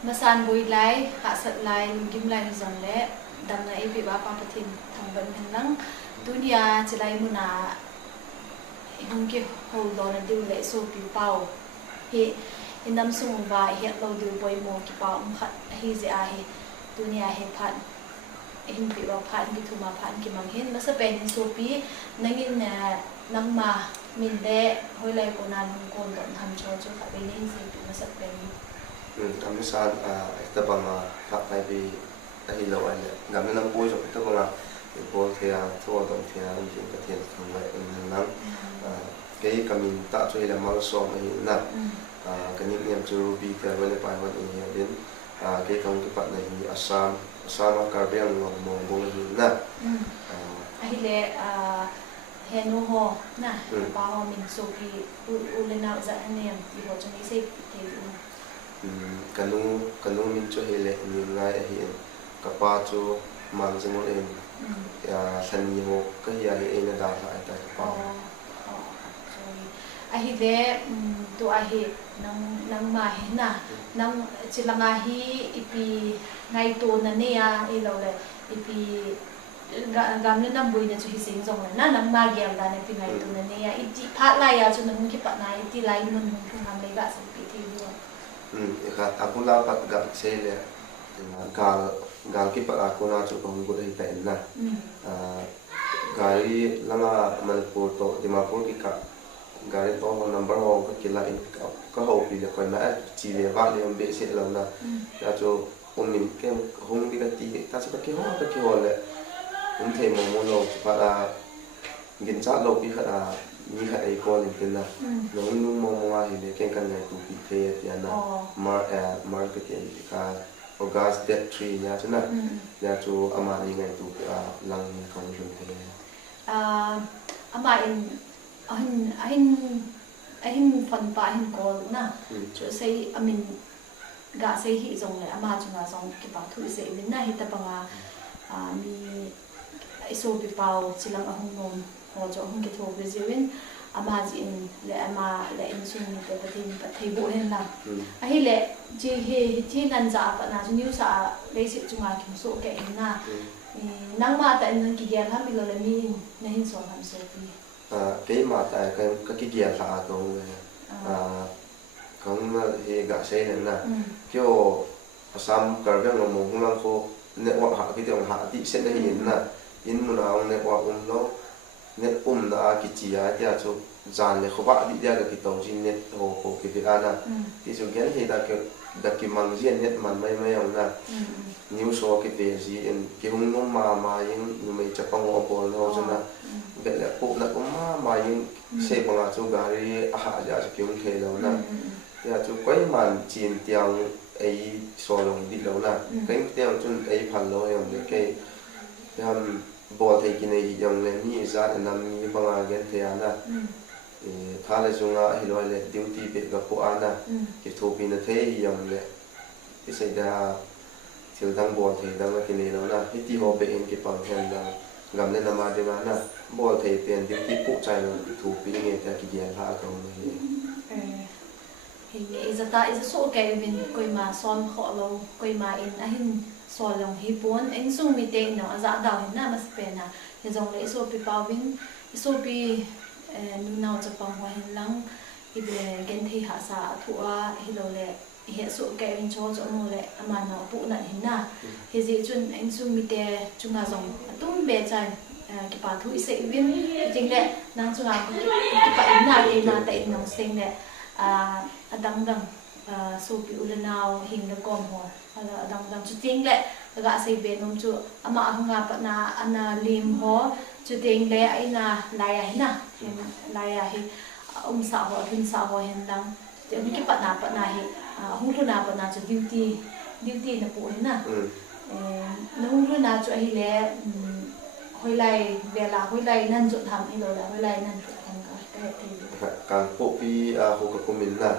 masan bui lai ha sat lai gim lai zon le dam na ebi ba pa pathin thangban hinlang dunia chilai muna hungki hold on a diu le so pi pau he inam sung ba he lo diu boy mo ki pau khat hi ze a he dunia he phat hin pi ba phat ki thuma phat ki mang hin masa pen so pi nangin nang ma min de hoi lai ko nan kon don tham cho cho kha be nin se pi masa pen Amisan ita banga hak na bi hilaw ay gamit ng buhay so ito mga bol kaya tuwa dong kaya ang jing katin kung nang kaya kami ta so ilang mga song ay na kanina yung churubi kaya wala pa yung inya din kaya kang kipat na hi asam asama karbiyang mga mong na ahile henu ho na pa ho min so ki ulena za ne ti ho chung ise te kanu min cho hele ni ngai a hin kapa chu mang jengol en san ni ho ka ya he ena da la ta pa ahi de tu ahi nang ma he na nang chilanga hi ipi ngai to na ne ya e lo le ipi gam le nam bui na chu hi sing jong na nang ma gyam da ne pi ngai to na ne ya iti phat lai ya chu nang ki pa na iti lai mun mun ham le ga sa pi thi dio aku dapat gak sele gal ki pa aku na chu kong ko dai pen na gari langa manpur to dimapur ki ka gari to number ho ka kila in ka ho pi le ko na chi le va le be se la na ya chu min ke hong di ka ti ta sa ki ho le the mo mo lo pa la gin cha lo pi kha ni kha ai ko lin tin na no nu mo mo a hi le ken kan ngai tu pi the ya na marketing ka ogas that tree ya chu na ya chu ama ni ngai tu lang ni kong jun the ama ahin fan pa hin ko na chu sei amin ga sei hi zong le ama chu na zong ki pa thu se min na hi ta panga mi iso bi pau chilang ahung nom ho jo hung ki tho be jiwin ama ji in le ama le in sung ni te patin pa thei bo hen la a hi le ji he nan za pa na ju new sa le si chunga kim so ke in na nang ma ta in ki gel ha mi lo le mi na hin so ham so pi ke ma ta ka ki gel sa to kong ma he ga sei na kyo asam karbyan lo mo hung lang ko network ha ki te ha ti se na hin na in mu na network lo net na ki chi ya ya chu zan le khoba di ya ki to jin net ho ko ki bi ana ti chu gen he da ki mang jin net man mai mai ang na new so ki pe ji in ki hung no ma yin nu mai cha pang o bol ho chu na be le ko na ko ma yin se pa nga chu ga ri a ha ja chu ki hung khe lo na ya chu koi man chin tiang ai so long di lo na kai tiang chun ai phan lo yong le ke ham bol thei ki nei yong le ni za nam ni banga gen the ana tha le junga hiloi le duty be ga po ana ki thopi na the yong le ki sai da thil dang bol thei dang ki nei lo na ti ho be en ki pang hen da gam le na ma de ma na bol thei pen duty pu chai lo thopi nge ta ki ya ha ka mo hi izata is so ke min koi ma son kho lo koi ma in ahin so long hi pon en sung mi te no za da na mas pe na he jong le so pi pa win so pi nu nau cha pang wa hin lang i be gen thi ha sa thu a hi lo le he so ke in cho cho mo le ama na pu na hin na he ji chun en sung mi te chunga jong tum be chan ki pa thu i se win jing le nang chunga ki pa in na le na ta in nong sing le adang dang so pi ulanao hing da kom ho ala adang dang chu ting le ga sei be nom chu ama hanga pa na ana lim ho chu ting le ai na la ya hi na la ya hi sa ho hin sa ho hen dang ki pa na hi hung lu na pa na chu duty na pu hin na nung lu na chu hi le hoi lai ve la hoi lai nan chu tham hi lo la hoi lai nan chu tham ka kan po pi ho ka kumin na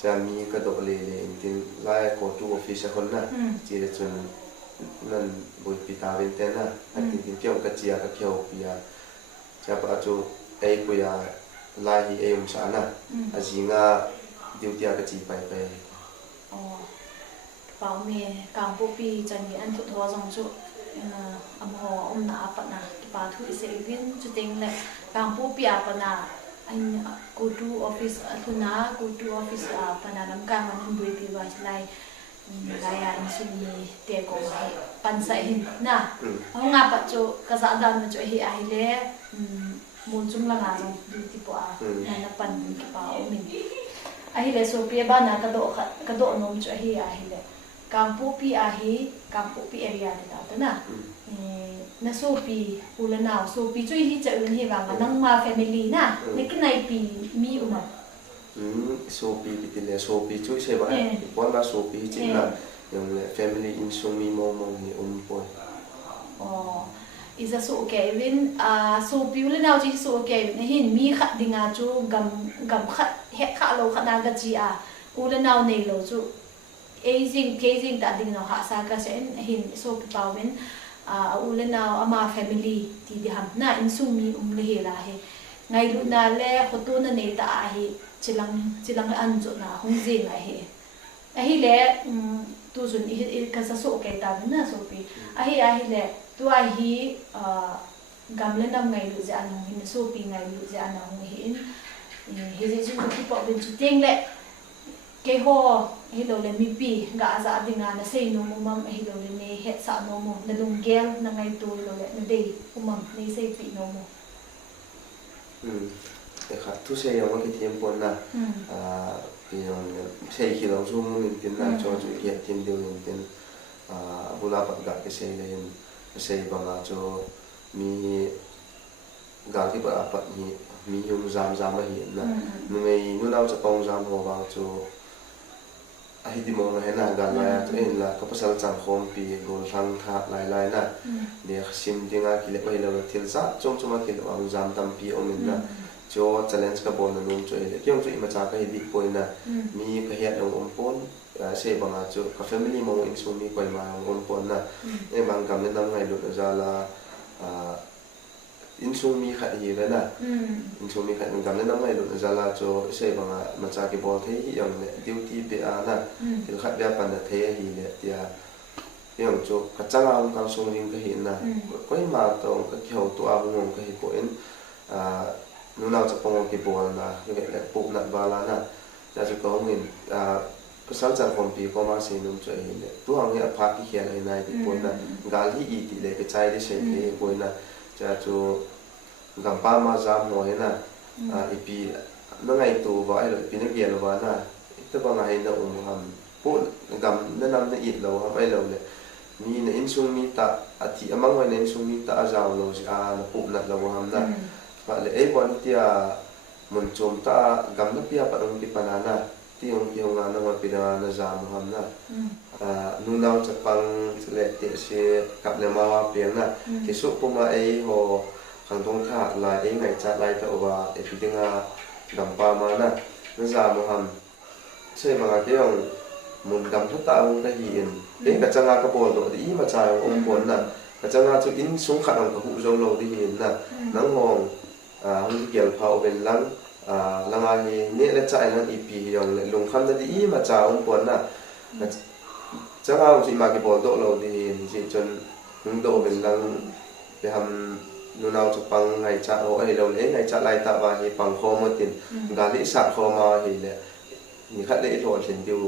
cha mi ka do le tin lai ko tu office hon na chi le chun nan boi pi ta ven te na tin tin kyong ka chia ka khyo pi ya cha pa chu ai pu ya lai hi em sa na a ji nga duty ka chi pai pai bảo mẹ càng bố pi chân như anh thụt hoa dòng chỗ âm hồ na apa na bảo thu sẽ viên chú tiếng lệ càng bố pi apa na anh go to office thu na go to office apa na làm càng anh bùi pi vào lại lại anh suy nghĩ tiền của mày pan sai hin na ông ngap chỗ cái giá đàn chỗ hi ai lệ muốn chung là ngà dòng đi tipo na pan cái bảo mình ai lệ số pi ba na cái độ nôm chỗ hi ai lệ Kampu pi ahi, kampu pi area di ta na. Na so pi ulanao, so pi chui hi cha un hi wang nang ma family na. Lekin nai pi mi uma. So pi le so pi chui se ba. Pon na so pi chin na yung family in so mi mo ni pon. Oh. Isa so okay win so pi ulanao chi so okay win hin mi khat dinga chu gam khat het kha lo khat na ga chi ulanao nei lo chu Aging ta ding no ha sa ka sen hin so pa wen ulen now ama family ti di ham na in sumi le he la he ngai lu na le khotu na nei ta hi chilang an jo na hong je ngai he a hi le tu jun i ka sa so ke ta na so pi a hi le tu a hi gam le nam ngai lu ja an hin so pi ngai lu ja na hong hi in hi je ju ki po ben chu teng le ke ho hello le mi pi ga za dinga na sei no mum hello le ne het sa no mo na lung gel na ngai tu lo le na dei umam ne sei pi no mo e khat tu sei yong ki thiam pon na pi yong sei ki lo zu mu min tin na cho chu ki tin deu yin tin bula pat ga ke sei le yin sei ba nga cho mi ga ki ba pat ni mi yum zam zam a hi na ngai nu nau cha pong zam ho ba cho ai đi mong là na gan la to en la ka pasal chan khom pi gol rang tha lai na de sim dinga ki le pai lo thil sa chom choma ki lo ang jam tam pi omin na cho challenge ka bon num cho le kyong chu ima cha ka hi big point na mi ka hiat lo pon se banga chu ka family mo in su mi koi ma pon na e bang kam le nam ngai lo za la in su mi khat hi le na in su mi khat ngam le nam ngai lo za la cho se banga ma cha ki bol the hi yong le duty be a na til khat bia pan na the hi le tia yong cho ka changa ang kang song ring ka hi na koi ma to ka khau to a ngom ka hi po en nu nào cho pong ki bol na le pu na ba la na ja cho ko ngin ka sal chan khom pi ko ma se num cho hi le tu ang ya pha ki khel ai nai bi po na gal hi i ti le ke chai de se ke po na cha cho gam pa ma jam no he na ipi no ngai tu va ai lo pi na ge lo va na ita ba ngai na ham pu gam na nam na it lo ham ai lo le mi na in sung mi ta ati amang wa na in sung mi ta a jaw lo si na pu na lo ham na pa le e bon tia mun chom ta gam na pia pa ong ki panana ti ong ki ong na ma pi na jam ham na nu nau cha pang le te se kap le ma wa pi na ki su pu ma e ho khang tong tha la e ngai cha lai ta wa e pi dinga gam pa ma na jam ham se ma ga ke ong mun gam thu ta ong ka hi in e ka changa ka bol do i ma cha ong pon na ka changa chu in sung khat ong ka hu jong lo di hin na nang hong hong gel phao ben lang langa hi ne le cha lang ipi yong le lung kham da di ma cha ong pon na changa ong chi ma ki bol do lo di hin ji chon hung do ben lang be ham nu nau chu pang ngai cha o ai lo le ngai cha lai ta wa hi pang kho mo tin ga li sa kho ma hi le ni khat le lo thin diu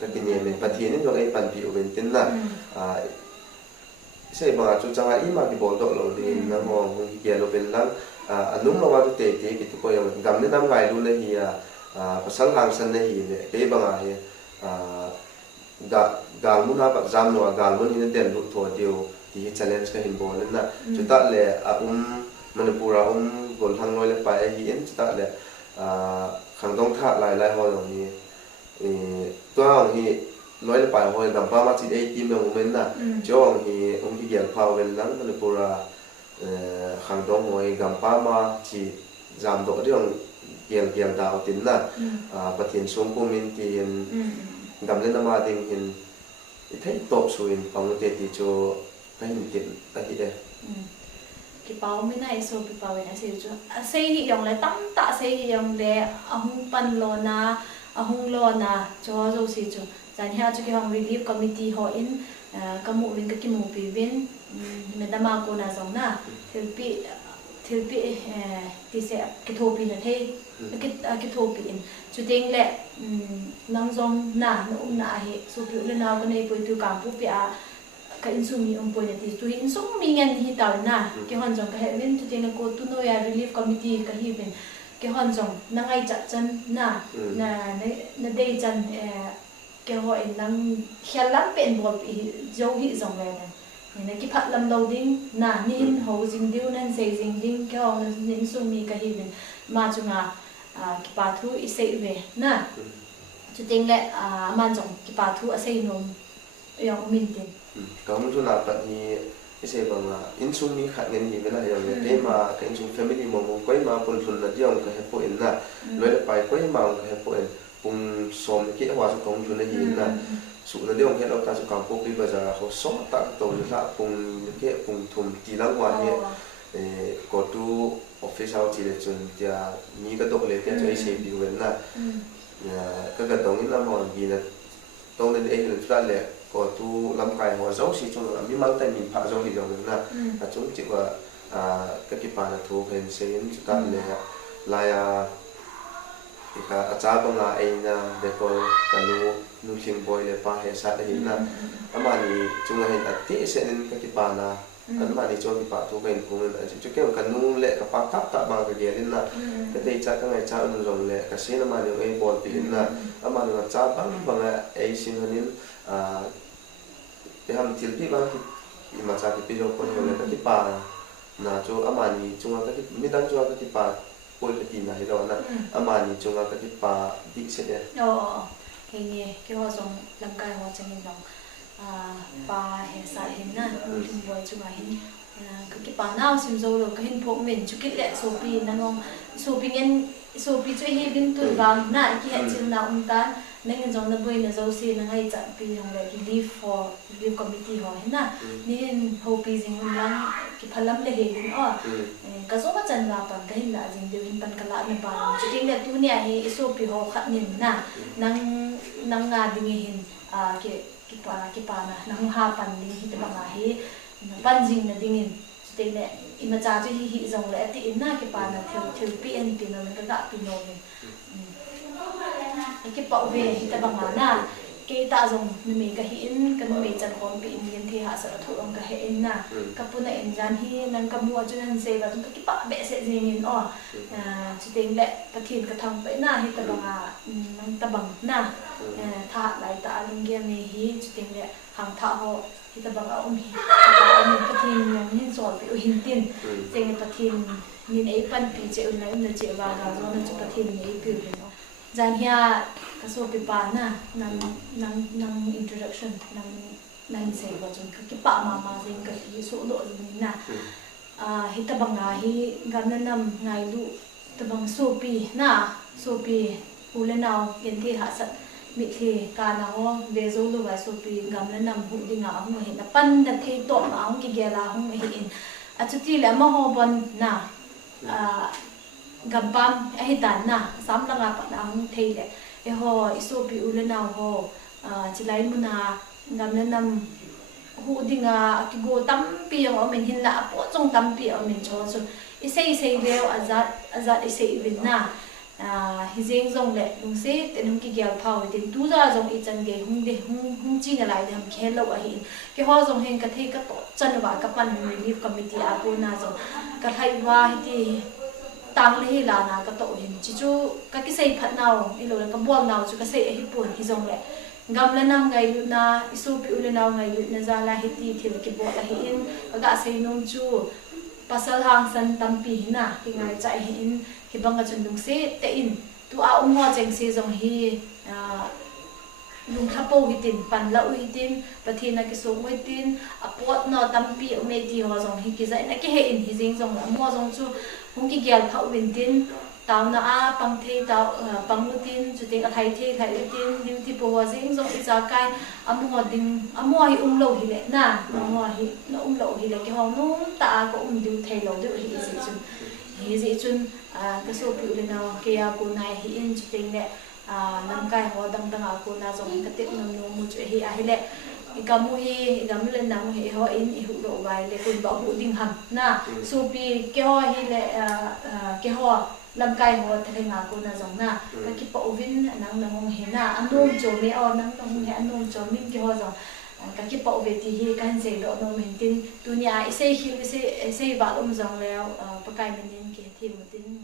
ka ki ne men pathi ni lo ai pan pi o ben tin na se ba chu changa i ma ki bol do lo di na mo hung ki lo ben lang anung lo wa tu te ki tu ko yong gam ne nam ngai lu le hi pasal lang san ne hi le ke ba nga hi gal mu na ba jam no gal mu ni den lu tho diu ti challenge ka hin bol na chu ta le manipura gol thang noi le pa hi en chu ta le khang dong tha lai ho lo ni to ang hi loi le pa ho gam pa ma chi ei tim no men na cho ang hi ki gel phao vel lang manipura khang dong hoi gam pa ma chi jam do diong gel dao tin na pathin sum ko min tin gam le na ma ding hin i thai top suin pang te ti cho ta hin tin ta hi de ki pau mi nai so pi pau na se chu sei hi yong le tam ta sei hi yong le ahung pan lo na ahung lo na cho zo si chu zan ha chu ki hong relief committee ho in kamu win ka kimu pi win medama ko na zong na thilpi ti se ki thopi na the ki thopi in chu ting le nang zong na hi so pi le na ko nei poi tu kam pu pi a ka in sum mi poi na ti tu in sum mi ngan hi taw na ki hon zong ka he win chu ting ko tu no ya relief committee ka hi win ki hon zong na ngai cha chan na dei chan cái hội năng khéo lắm bên bột bị dấu thị dòng về này nên cái phát lâm đầu đinh nà nên hậu dinh điêu nên dây dinh đinh cái họ nên sung mi cái gì mà chúng cái bà thu ít xây về nè chú tính lại mà giống cái bà thu xây nôm yang mình tiền kamu tu nak ni ise bang insum mi khat ngen ni bela yang le ma ka insum family mo koi ma pun sun na diong ka hepo in na loi pai koi ma ka hepo in pung som ki wa su kong ju na hi na su na diong he lo ta su kam po pi ba za ho so ta to ni la pung ke pung thum ti lang wa ni ko tu office out ti le chun tia ni ka dok le tia chai se bi wen na ka ga dong in la mo gi na tong le e le tra le ko tu lam kai ho zo si chung mi mang tai min pha zo hi zo na a chung chi wa ka ki pa na thu pen se in chu ta le la ya ika acha bang la ai na de ko kanu nu sing boy le pa he sa hi na amani chung hin ati se nin ka ki pa na amani cho ki pa thu pen ku na chu ke kanu le ka pa ta ba ka ge rin na ka dei cha ka ngai cha nu rong le ka se na ma le ei bol pi na amani na cha bang ai sin hanin cái ham thiếu đi bao thì mà sao cái video con nhiều là cái bà là cho amani chung cái mi đang cho cái bà coi cái gì này đó là amani chung cái bà đi sẽ đấy cái gì cái họ dùng làm cái họ chẳng hình dòng bà hệ sa hình na chung với chung hình cái bà nào xem rồi rồi cái hình phong mình chú kết lệ số pi năng ông số pi nhân số pi chơi hi bên tuổi vàng na cái hệ chừng nào ông ta nên trong năm 20 là dấu xí là ngay chặn pi trong lại relief committee hỏi na nên hậu pi dình hôm lăng cái phần lâm lệ hình đó cái số các chân là bằng cái hình là dình điều hình bằng cái lạ mình bằng chỉ tiếng là tu nè thì số pi họ khát nhìn na năng ngà dình hình cái pa na năng ha pan dình thì bằng cái pan dình là dình hình chỉ tiếng là mà cha cho hi dòng lại thì na cái pa na thiếu pi en pi nó cái gạo pi nó cái bảo vệ thì ta bằng na cái ta dùng mình cái hiện cái mình chân con bị nhân thì hạ sợ thuộc ông cái hiện na cái phụ này dàn hi năng cái mua cho nên xe và chúng cái bảo vệ sẽ gì nhìn chỉ tính lệ cái thiền cái thằng vậy na thì ta bằng năng ta bằng na thả lại ta linh game này hi chỉ tính lệ hàng thả họ thì ta bằng ông cái thiền yang hin sỏi bị hình tiền trên cái thiền nhìn ấy pan bị chịu này là chịu vào rồi nó chụp cái thiền này bị dàn hia cái số cái bà na năng introduction năng say vào trong cái bà mà dành cái số độ gì na hi ta bằng hi gam na nam ngai lu ta bằng số pi ulen nào hiện thì hạ sat mi thì cả nào về dấu lu vai số pi gam na nam hu ding a hung hi na pan da thei to ma hung ki gela hung hi in a chuti le ma ho bon na gambam ahitan na samla nga pa na hung theile e ho isopi ulena ho chilai muna ngamna nam hu dinga ki go tampi ang men hin la po chong tampi ang men cho so isei leo azat isei vin na hizeng zong le lung se tenum ki gyal phau tin tu za zong I chan ge hung chi na lai ham khel lo a hin ki ho zong hen ka thei ka to chan wa ka pan relief committee a ko na zong ka thai wa hi ti tang le la na ka to hin chi chu ka ki sei phat naw I lo ka bol naw chu ka sei hi pun hi zong le gam la nam ngai lu na isu pi ule naw ngai lu na za la hi ti thil ki bo la hi in ka sei nom chu pasal hang san tampi na ki ngai chai hi in hi banga chun lung se te in tu a umwa cheng se zong hi lung thapo hi tin pan la ui tin pathina ki so ui tin a pot no tampi o me ti ho zong hi ki zai na ki he in hi jing zong mo zong chu hung ki gyal phau win tin taw na a pang thei taw pang tin chu ting a thai tin dim ti po wa jing zong I za kai amo hi lo hi le na mo hi no lo hi le ki ho no ta ko du thei lo de hi ji chun ka so pi le na ke ya ko nai hi in chu ting le nam kai ho dang dang ko na zong ka tek no mu chu hi a hi le igamu le nam hi ho in I hu ro vai le kun ba hu ding ham na su pi ke ho hi le ke ho lam kai ho thai nga ko na zong na ka ki pa ovin nang nang he na anom cho me o nang nang he anom cho min ke ho zong ka ki pa ove ti hi kan se do no men tin dunia ise hi ise ba zong le pa kai men ke thi mu tin